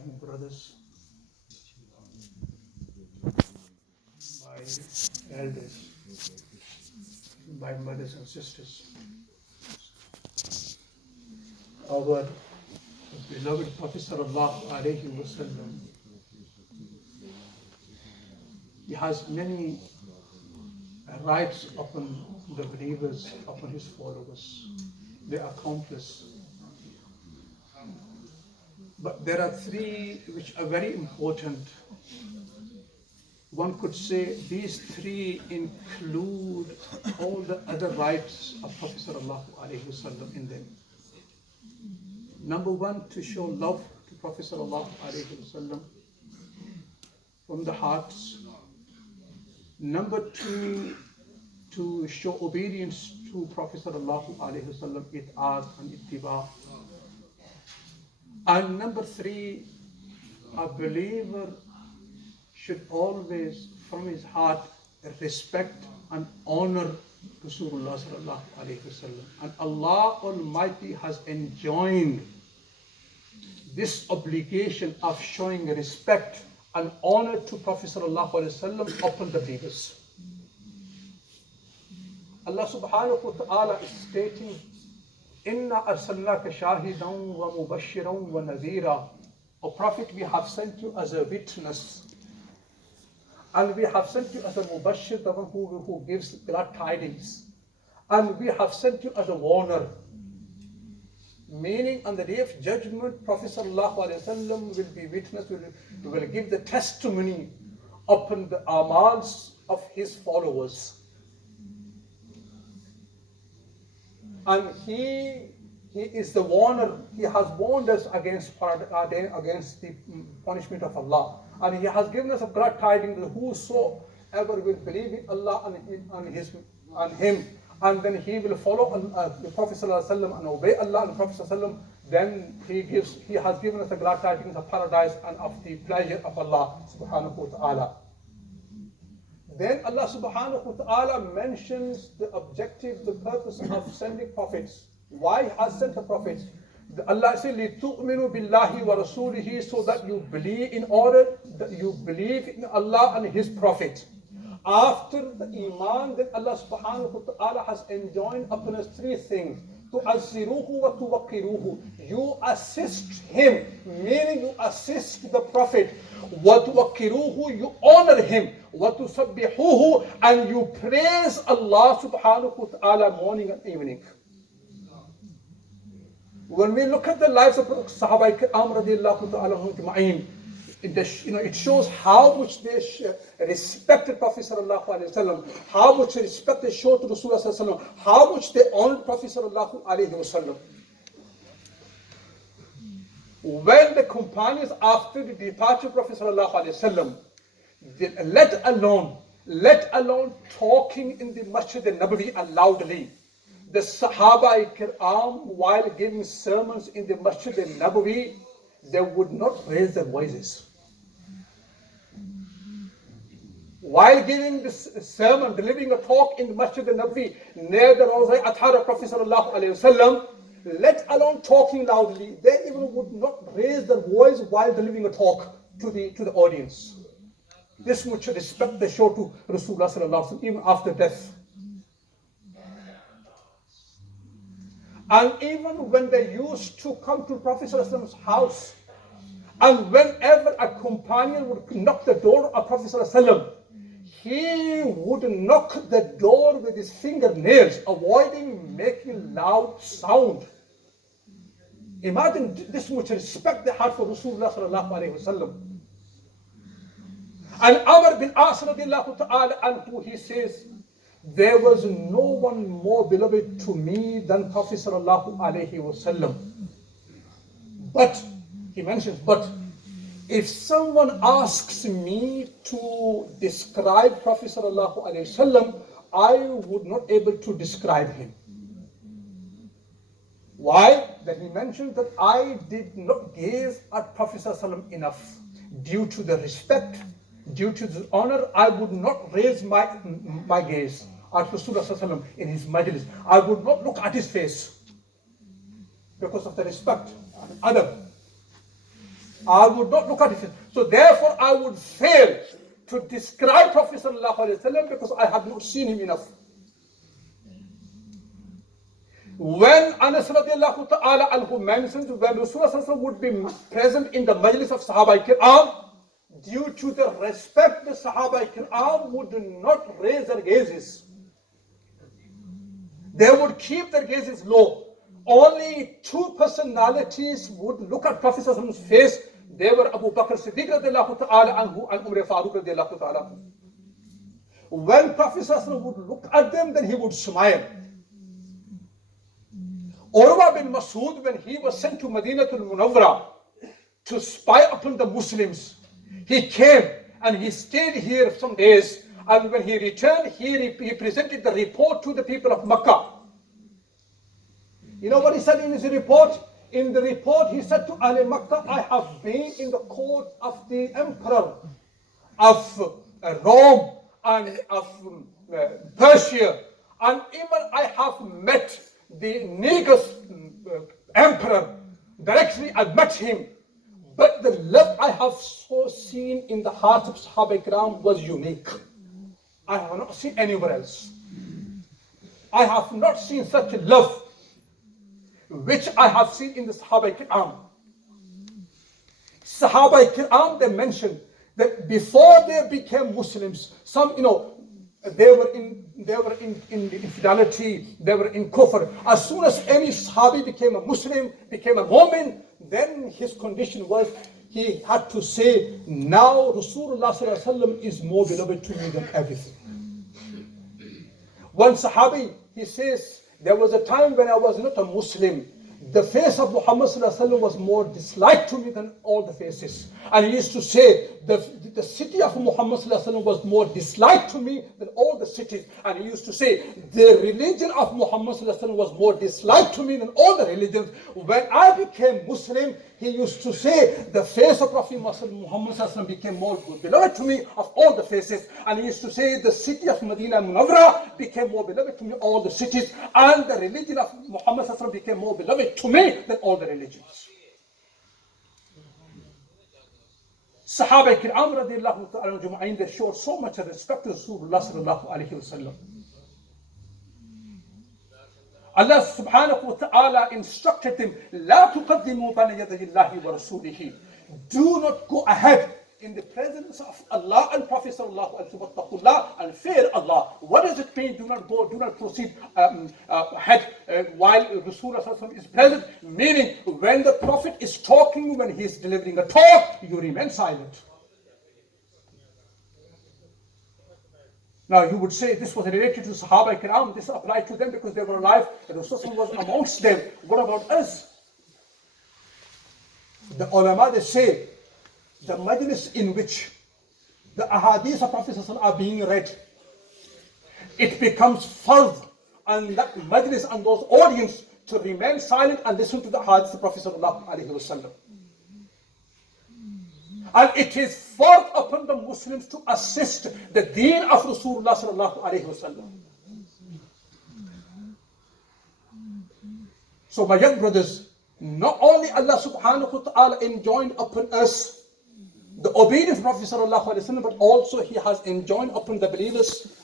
young brothers, my elders, my mothers and sisters, our beloved Prophet sallallahu alaihi wasallam, he has many rights upon the believers, upon his followers. They are countless. But there are three which are very important. One could say these three include all the other rights of Prophet sallallahu alaihi wasallam in them. Number one, to show love to Prophet sallallahu alaihi wasallam from the hearts. Number two, to show obedience to Prophet sallallahu alaihi wasallam, it'at and ittiba. And number three, a believer should always, from his heart, respect and honor Rasulullah sallallahu alaihi wasallam. And Allah Almighty has enjoined this obligation of showing respect and honor to Prophet sallallahu alaihi wasallam upon the believers. Allah subhanahu wa ta'ala is stating, Inna arsalnaka shahidan wa mubashiran wa nadhira. O Prophet, we have sent you as a witness, and we have sent you as a mubashir, the one who gives glad tidings, and we have sent you as a warner. Meaning, on the day of judgment, Prophet sallallahu alaihi wasallam will be witness, will give the testimony upon the amals of his followers. And he is the warner. He has warned us against the punishment of Allah. And he has given us a glad tidings that whosoever will believe in Allah and him, and then he will follow the Prophet ﷺ and obey Allah and the Prophet ﷺ, then he has given us the glad tidings of paradise and of the pleasure of Allah subhanahu wa ta'ala. Then Allah subhanahu wa ta'ala mentions the objective, the purpose of sending prophets. Why He has sent the prophets? Allah says, لِتُؤْمِنُوا بِاللَّهِ وَرَسُولِهِ, so that you believe, in order that you believe in Allah and His Prophet. After the Iman, then Allah subhanahu wa ta'ala has enjoined upon us three things. تُعَزِّرُوهُ وَتُوَقِّرُوهُ. You assist him, meaning you assist the Prophet. وَتُوَقِّرُوهُ. You honor him. وَتُسَبِّحُوهُ. And you praise Allah subhanahu wa ta'ala morning and evening. When we look at the lives of Sahaba Kiram radiallahu ta'ala anhum, it shows how much they respected Prophet sallallahu alaihi wasallam, how much respect they showed to Rasulullah sallallahu alaihi wasallam, how much they honored Prophet sallallahu alaihi wasallam. When the companions, after the departure of Prophet sallallahu alaihi wasallam, let alone talking in the Masjid al-Nabawi loudly, the Sahaba Kiram, while giving sermons in the Masjid al-Nabawi, they would not raise their voices. While giving this sermon, delivering a talk in the Masjid al-Nabawi, near the Rawza Athar of Prophet sallallahu alaihi wasallam, let alone talking loudly, they even would not raise their voice while delivering a talk to the audience. This much respect they show to Rasulullah sallallahu alaihi wasallam even after death. And even when they used to come to Prophet sallallahu alaihi wasallam's house, and whenever a companion would knock the door of Prophet sallallahu alaihi wasallam, he would knock the door with his fingernails, avoiding making loud sound. Imagine this much respect they had for Rasulullah sallallahu alaihi wasallam. And Amr bin As radiallahu ta'ala anhu, he says, there was no one more beloved to me than Prophet sallallahu alaihi wasallam. But, he mentions, but if someone asks me to describe Prophet sallallahu alaihi wasallam, I would not able to describe him. Why? Then he mentioned that I did not gaze at Prophet sallallahu alaihi wasallam enough. Due to the respect, due to the honor, I would not raise my gaze at Rasulullah sallallahu alaihi wasallam in his majlis. I would not look at his face because of the respect and adab. I would not look at it. So therefore I would fail to describe Prophet sallallahu alaihi wasallam because I have not seen him enough. When Anas radiallahu ta'ala anhu mentions when Rasulullah would be present in the majlis of Sahaba Kiram, due to the respect the Sahaba Kiram would not raise their gazes. They would keep their gazes low. Only two personalities would look at Prophet's face. They were Abu Bakr Siddiq radiallahu ta'ala anhu and Umar Farooq radiallahu ta'ala anhu. When Prophet would look at them, then he would smile. Urwa bin Masud, when he was sent to Madinatul Munawwara to spy upon the Muslims, he came and he stayed here some days. And when he returned, he presented the report to the people of Makkah. You know what he said in his report? In the report, he said to Ahl Makkah, I have been in the court of the emperor of Rome and of Persia, and even I have met the Negus emperor. Directly I met him. But the love I have so seen in the hearts of Sahaba Ikram was unique. I have not seen anywhere else. I have not seen such love which I have seen in the Sahaba Ikram. Sahaba Ikram, they mentioned that before they became Muslims, some, they were in infidelity, they were in kufr. As soon as any Sahabi became a Muslim, became a Mu'min, then his condition was he had to say, now Rasulullah sallallahu alaihi wasallam is more beloved to me than everything. One Sahabi, he says, there was a time when I was not a Muslim. The face of Muhammad sallallahu alaihi wasallam was more disliked to me than all the faces. And he used to say, the city of Muhammad sallallahu alaihi wasallam was more disliked to me than all the cities. And he used to say, the religion of Muhammad sallallahu alaihi wasallam was more disliked to me than all the religions. When I became Muslim, he used to say, the face of Prophet Muhammad sallallahu alaihi wasallam became more beloved to me of all the faces. And he used to say, the city of Medina Munawwara became more beloved to me all the cities. And the religion of Muhammad sallallahu alaihi wasallam became more beloved to me than all the religions. Sahaba Kiram radiallahu ta'ala ajma'in, they showed so much respect to Rasulullah sallallahu alayhi wa sallam. Allah subhanahu wa ta'ala instructed them, لا تقدموا بين يدي الله ورسوله. Do not go ahead in the presence of Allah and Prophet sallallahu alaihi wasallam and fear Allah. What does it mean? Do not go, do not proceed ahead while Rasulullah sallallahu alaihi wasallam is present. Meaning, when the Prophet is talking, when he is delivering a talk, you remain silent. Now you would say this was related to Sahaba Ikram, this applied to them because they were alive, and Rasulullah was amongst them. What about us? The ulama, they say, the majlis in which the ahadith of Prophet are being read, it becomes fard on that majlis and those audience to remain silent and listen to the ahadith of Prophet sallallahu alaihi wasallam. And it is fard upon the Muslims to assist the deen of Rasulullah sallallahu alaihi wasallam. So my young brothers, not only Allah subhanahu wa ta'ala enjoined upon us the obedience of Prophet sallallahu alaihi wasallam, but also He has enjoined upon the believers